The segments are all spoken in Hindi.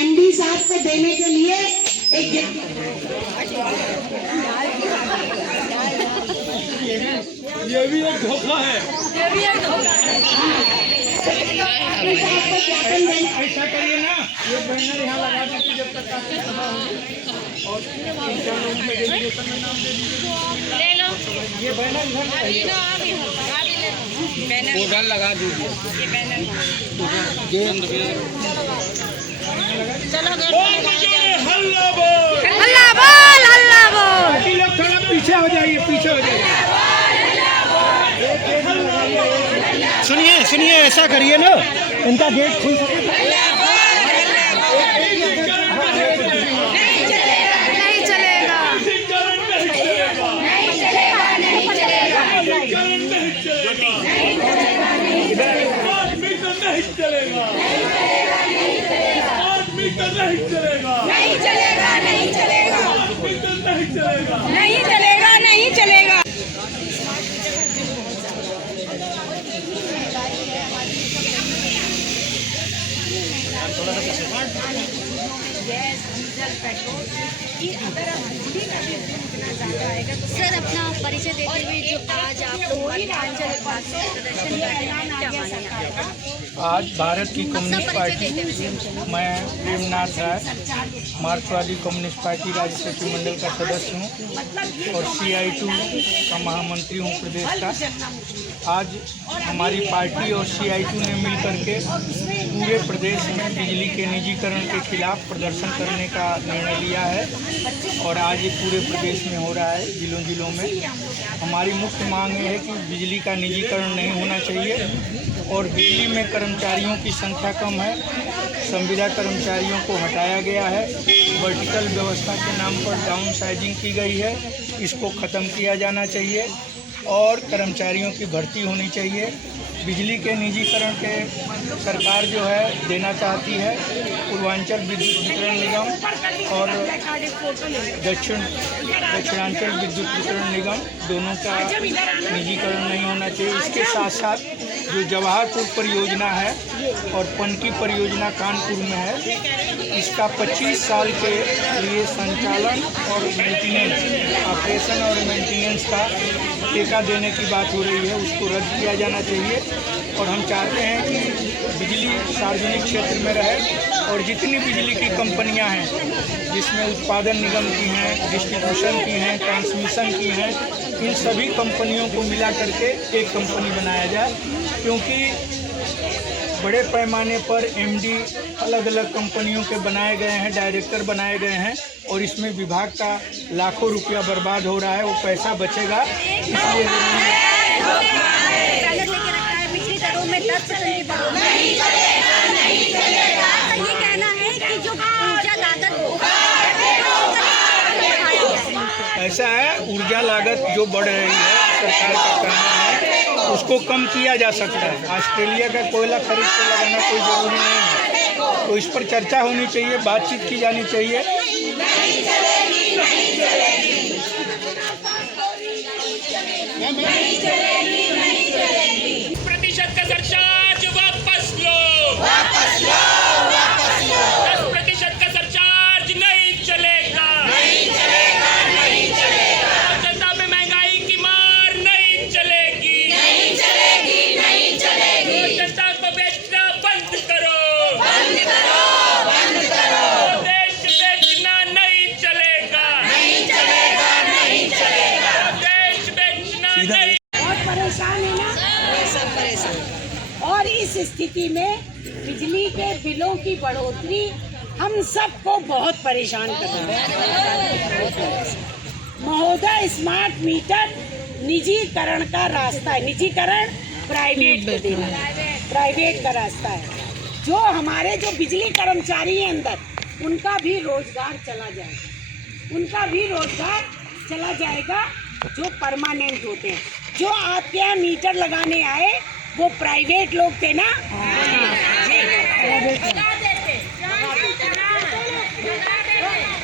एमडी साहब को देने के लिए एक ये भी एक धोखा है। ऐसा करिए ना, ये बैनर यहाँ लगा दीजिए जब तक आपके सभा होगी, और डेलीगेशन में नाम दे दीजिए। ले लो ये बैनर बैनर लगा दीजिए। ये बैनर चलो हल्ला बोल, हल्ला बोल, हल्ला बोल। बाकी लोग थोड़ा पीछे हो जाइए, पीछे हो जाइए। सुनिए सुनिए, ऐसा करिए ना, इनका गेट खुल सके। नहीं चलेगा, नहीं चलेगा, नहीं चलेगा। गैस, डीजल, पेट्रोल की अगर आप बिजली का बिल कितना ज़्यादा आएगा तो सर अपना परिचय देते हुए जो आज आप लोग मध्यांचल विभाग से प्रदर्शन कर रहे हैं, क्या मानना है? आज भारत की कम्युनिस्ट पार्टी, मैं प्रेमनाथ राय, मार्क्सवादी कम्युनिस्ट पार्टी राज्य सचिव मंडल का सदस्य हूँ और CI2 का महामंत्री हूँ प्रदेश का। आज हमारी पार्टी और CI2 ने मिलकर के पूरे प्रदेश में बिजली के निजीकरण के खिलाफ प्रदर्शन करने का निर्णय लिया है और आज ये पूरे प्रदेश में हो रहा है, जिलों जिलों में। हमारी मुख्य मांग है कि बिजली का निजीकरण नहीं होना चाहिए और बिजली में कर्मचारियों की संख्या कम है, संविदा कर्मचारियों को हटाया गया है, वर्टिकल व्यवस्था के नाम पर डाउन साइजिंग की गई है, इसको ख़त्म किया जाना चाहिए और कर्मचारियों की भर्ती होनी चाहिए। बिजली के निजीकरण के सरकार जो है देना चाहती है, पूर्वांचल विद्युत वितरण निगम और दक्षिणांचल विद्युत वितरण निगम दोनों का निजीकरण नहीं होना चाहिए। इसके साथ साथ जो जवाहरपुर परियोजना है और पनकी परियोजना कानपुर में है, इसका 25 साल के लिए संचालन और मेंटेनेंस, ऑपरेशन और मेंटेनेंस का ठेका देने की बात हो रही है, उसको रद्द किया जाना चाहिए। और हम चाहते हैं कि बिजली सार्वजनिक क्षेत्र में रहे और जितनी बिजली की कंपनियां हैं, जिसमें उत्पादन निगम की हैं, डिस्ट्रीब्यूशन की हैं, ट्रांसमिशन की हैं, इन सभी कंपनियों को मिला करके एक कंपनी बनाया जाए, क्योंकि बड़े पैमाने पर MD अलग अलग कंपनियों के बनाए गए हैं, डायरेक्टर बनाए गए हैं और इसमें विभाग का लाखों रुपया बर्बाद हो रहा है। वो पैसा बचेगा इसलिए पिछली दरों में 10% की बढ़ोतरी ये कहना है कि जो ऊर्जा लागत ऐसा है, ऊर्जा लागत जो बढ़ रही है, सरकार का कहना है उसको कम किया जा सकता है। ऑस्ट्रेलिया का कोयला खरीद कर लगाना कोई ज़रूरी नहीं है, तो इस पर चर्चा होनी चाहिए, बातचीत की जानी चाहिए। प्रतिशत का सरचार्ज वापस लो, 10% का सरचार्ज नहीं चलेगा, जनता पे महंगाई की मार नहीं चलेगी, जनता को बेचना बंद करो, देश बेचना नहीं चलेगा, देश बेचना नहीं। बहुत परेशान है ना, सब परेशान। और इस स्थिति में बिजली के बिलों की बढ़ोतरी हम सबको बहुत परेशान कर रहा है। महोदय, स्मार्ट मीटर निजीकरण का रास्ता है, निजीकरण प्राइवेट को देना, प्राइवेट का रास्ता है। जो हमारे जो बिजली कर्मचारी हैं अंदर, उनका भी रोजगार चला जाएगा, उनका भी रोजगार चला जाएगा जो परमानेंट होते हैं। जो आपके यहाँ मीटर लगाने आए वो प्राइवेट लोग थे ना,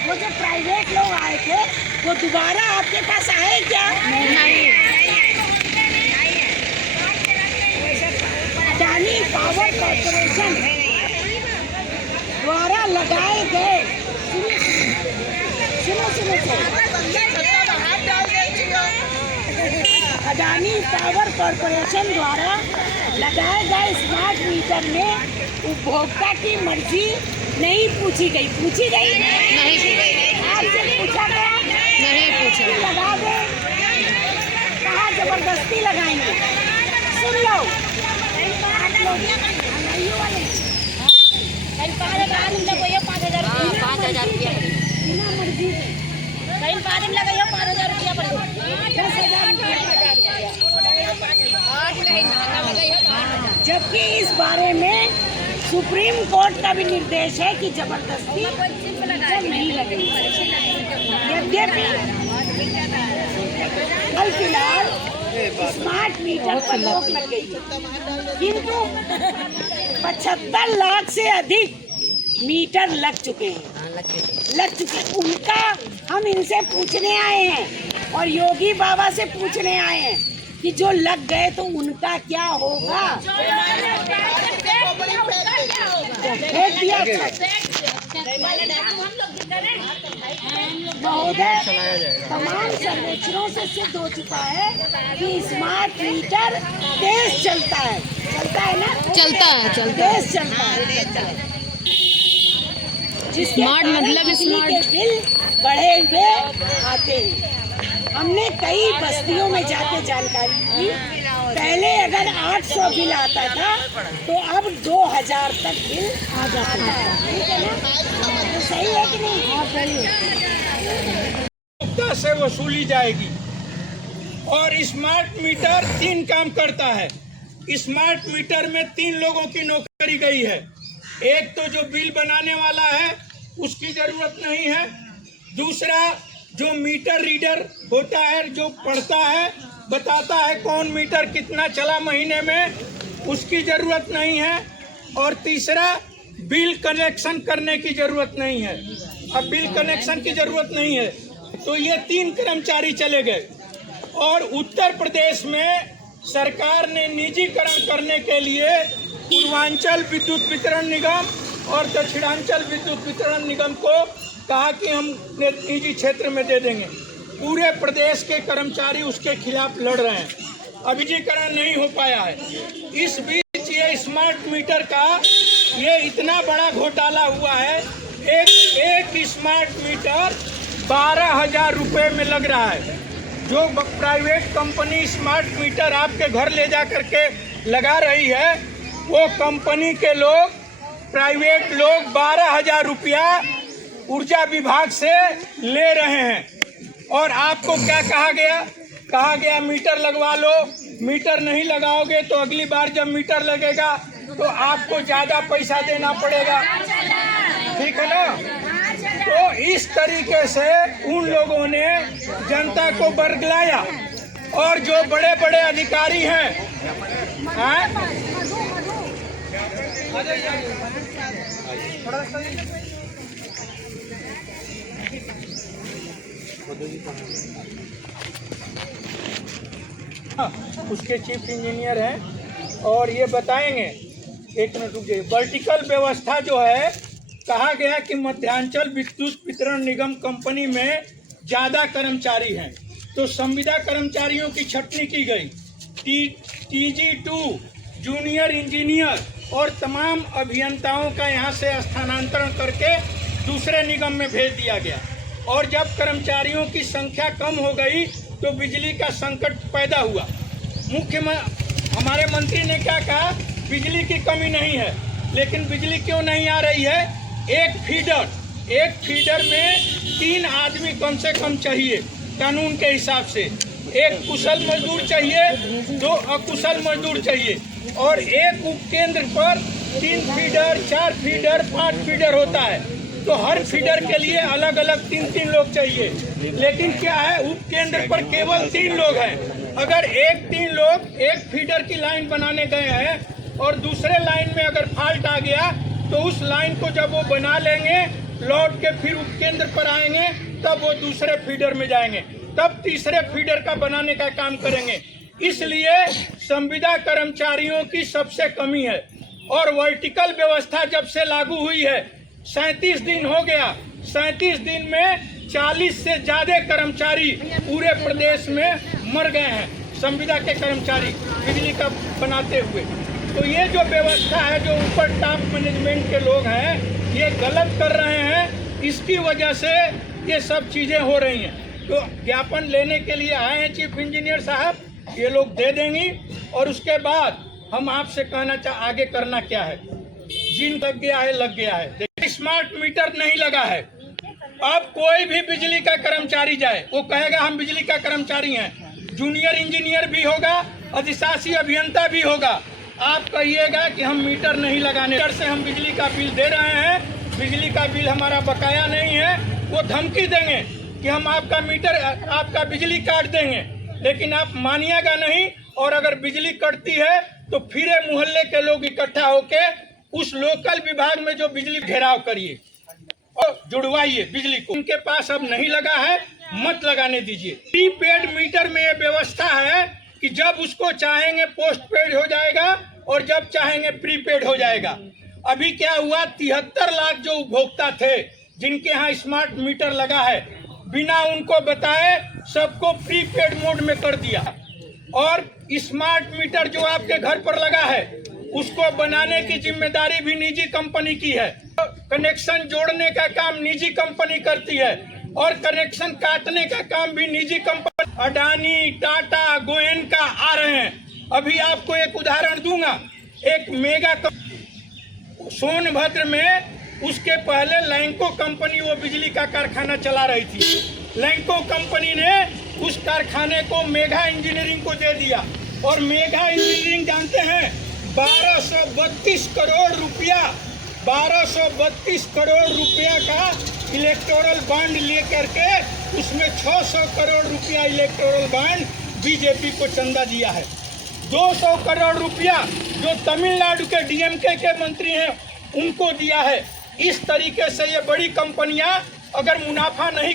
वो जो प्राइवेट लोग आए थे वो दोबारा आपके पास आए क्या? नहीं। अडानी पावर कॉर्पोरेशन द्वारा लगाए गए अडानी पावर कॉरपोरेशन द्वारा लगाए गए स्मार्ट मीटर में उपभोक्ता की मर्जी नहीं पूछी गई। पूछी गई नहीं, आपसे पूछा गया नहीं, पूछा लगा दे, कहाँ जबरदस्ती लगाएंगे। सुन लो, आप लोग 5,000 रुपया बिना मर्जी से कहीं 5,000 रुपया पर 10,000। जबकि इस बारे में सुप्रीम कोर्ट का भी निर्देश है कि जबरदस्ती नहीं लगेगी। यद्यपि कल फिलहाल स्मार्ट मीटर पर रोक लग गई, किंतु 75 लाख से अधिक मीटर लग चुके हैं। उनका हम इनसे पूछने आए हैं और योगी बाबा से पूछने आए हैं कि जो लग गए तो उनका क्या होगा। फेंक दिया महोदय, तमाम सर्वेक्षणों से सिद्ध हो चुका है कि स्मार्ट मीटर तेज चलता है ना, तेज चलता है। स्मार्ट मतलब स्मार्ट बिल बढ़े हुए आते हैं। हमने कई बस्तियों में जाके जानकारी ली, पहले अगर 800 बिल आता था तो अब 2,000 तक बिल आ जाता है। ठीक है ना, तो सही है कि नहीं? हाँ सही है। से वसूली जाएगी। और स्मार्ट मीटर 3 काम करता है। स्मार्ट मीटर में 3 लोगों की नौकरी गई है। एक तो जो बिल बनाने वाला है उसकी जरूरत नहीं है, दूसरा जो मीटर रीडर होता है, जो पढ़ता है, बताता है कौन मीटर कितना चला महीने में, उसकी जरूरत नहीं है, और तीसरा बिल कनेक्शन करने की जरूरत नहीं है। अब बिल कनेक्शन की जरूरत नहीं है तो ये 3 कर्मचारी चले गए। और उत्तर प्रदेश में सरकार ने निजीकरण करने के लिए पूर्वांचल विद्युत वितरण निगम और दक्षिणांचल विद्युत वितरण निगम को कहा कि हम निजी क्षेत्र में दे देंगे। पूरे प्रदेश के कर्मचारी उसके खिलाफ लड़ रहे हैं, अभिजीकरण नहीं हो पाया है। इस बीच ये स्मार्ट मीटर का ये इतना बड़ा घोटाला हुआ है, एक स्मार्ट मीटर 12,000 रुपये में लग रहा है। जो प्राइवेट कंपनी स्मार्ट मीटर आपके घर ले जा करके लगा रही है, वो कंपनी के लोग, प्राइवेट लोग 12,000 रुपया ऊर्जा विभाग से ले रहे हैं। और आपको क्या कहा गया मीटर लगवा लो, मीटर नहीं लगाओगे तो अगली बार जब मीटर लगेगा तो आपको ज़्यादा पैसा देना पड़ेगा। ठीक है ना? तो इस तरीके से उन लोगों ने जनता को बरगलाया। और जो बड़े बड़े अधिकारी हैं, उसके चीफ इंजीनियर हैं और ये बताएंगे। एक मिनट रुकिए। वर्टिकल व्यवस्था जो है, कहा गया कि मध्यांचल विद्युत वितरण निगम कंपनी में ज़्यादा कर्मचारी हैं तो संविदा कर्मचारियों की छटनी की गई। TG2 जूनियर इंजीनियर और तमाम अभियंताओं का यहाँ से स्थानांतरण करके दूसरे निगम में भेज दिया गया। और जब कर्मचारियों की संख्या कम हो गई तो बिजली का संकट पैदा हुआ। हमारे मंत्री ने क्या कहा, बिजली की कमी नहीं है, लेकिन बिजली क्यों नहीं आ रही है? एक फीडर में 3 आदमी कम से कम चाहिए कानून के हिसाब से। एक कुशल मजदूर चाहिए, 2 अकुशल मजदूर चाहिए, और एक उपकेंद्र पर 3 फीडर, 4 फीडर, 5 फीडर होता है। तो हर फीडर के लिए अलग अलग 3-3 लोग चाहिए। लेकिन क्या है, उपकेंद्र पर केवल 3 लोग हैं। अगर 3 लोग एक फीडर की लाइन बनाने गए हैं और दूसरे लाइन में अगर फॉल्ट आ गया तो उस लाइन को जब वो बना लेंगे, लौट के फिर उपकेंद्र पर आएंगे, तब वो दूसरे फीडर में जाएंगे, तब तीसरे फीडर का बनाने का काम करेंगे। इसलिए संविदा कर्मचारियों की सबसे कमी है। और वर्टिकल व्यवस्था जब से लागू हुई है 37 दिन हो गया। 37 दिन में 40 से ज्यादा कर्मचारी पूरे प्रदेश में मर गए हैं, संविदा के कर्मचारी बिजली का बनाते हुए। तो ये जो व्यवस्था है, जो ऊपर टॉप मैनेजमेंट के लोग हैं, ये गलत कर रहे हैं। इसकी वजह से ये सब चीजें हो रही हैं। तो ज्ञापन लेने के लिए आए हैं चीफ इंजीनियर साहब, ये लोग दे देंगी। और उसके बाद हम आपसे कहना आगे करना क्या है। जिन लग गया है लग गया है। देखिए, स्मार्ट मीटर नहीं लगा है। अब कोई भी बिजली का कर्मचारी जाए, वो कहेगा हम बिजली का कर्मचारी हैं। जूनियर इंजीनियर भी होगा, अधिशासी अभियंता भी होगा। आप कहिएगा कि हम मीटर नहीं लगाने से हम बिजली का बिल दे रहे हैं, बिजली का बिल हमारा बकाया नहीं है, वो धमकी देंगे कि हम आपका मीटर, आपका बिजली काट देंगे। लेकिन आप मानिएगा नहीं। और अगर बिजली कटती है तो फिर मोहल्ले के लोग इकट्ठा होके उस लोकल विभाग में जो बिजली घेराव करिए और जुड़वाइए बिजली को। उनके पास अब नहीं लगा है, मत लगाने दीजिए। प्रीपेड मीटर में ये व्यवस्था है कि जब उसको चाहेंगे पोस्ट पेड हो जाएगा और जब चाहेंगे प्रीपेड हो जाएगा। अभी क्या हुआ, 73 लाख जो उपभोक्ता थे जिनके यहाँ स्मार्ट मीटर लगा है, बिना उनको बताए सबको प्रीपेड मोड में कर दिया। और स्मार्ट मीटर जो आपके घर पर लगा है, उसको बनाने की जिम्मेदारी भी निजी कंपनी की है। कनेक्शन जोड़ने का काम निजी कंपनी करती है और कनेक्शन काटने का काम भी निजी कंपनी। अडानी, टाटा, गोयनका आ रहे हैं। अभी आपको एक उदाहरण दूंगा। एक मेगा सोनभद्र में, उसके पहले लैंको कंपनी वो बिजली का कारखाना चला रही थी। लैंको कंपनी ने उस कारखाने को मेगा इंजीनियरिंग को दे दिया। और मेगा इंजीनियरिंग जानते हैं, 1232 करोड़ रुपया, 1232 करोड़ रुपया का इलेक्टोरल बॉन्ड लेकर के उसमें 600 करोड़ रुपया इलेक्टोरल बॉन्ड बीजेपी को चंदा दिया है। 200 करोड़ रुपया जो तमिलनाडु के डीएमके के मंत्री हैं उनको दिया है। इस तरीके से ये बड़ी कंपनियां अगर मुनाफा नहीं